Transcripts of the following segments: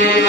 Yeah.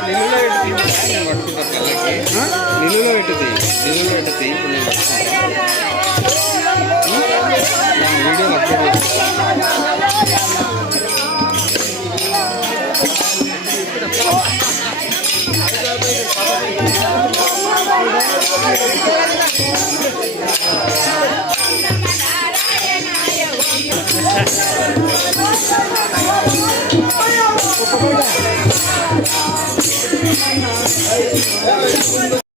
నిలువులో పెట్టి నేను పట్టుకుంటా కళ్ళకి నిలువులో పెట్టుది నిలువులో పెట్టుది ఇప్పుడు నేను పట్టుకుంటా వీడియో అప్లోడ్ చేస్తా よいしょ。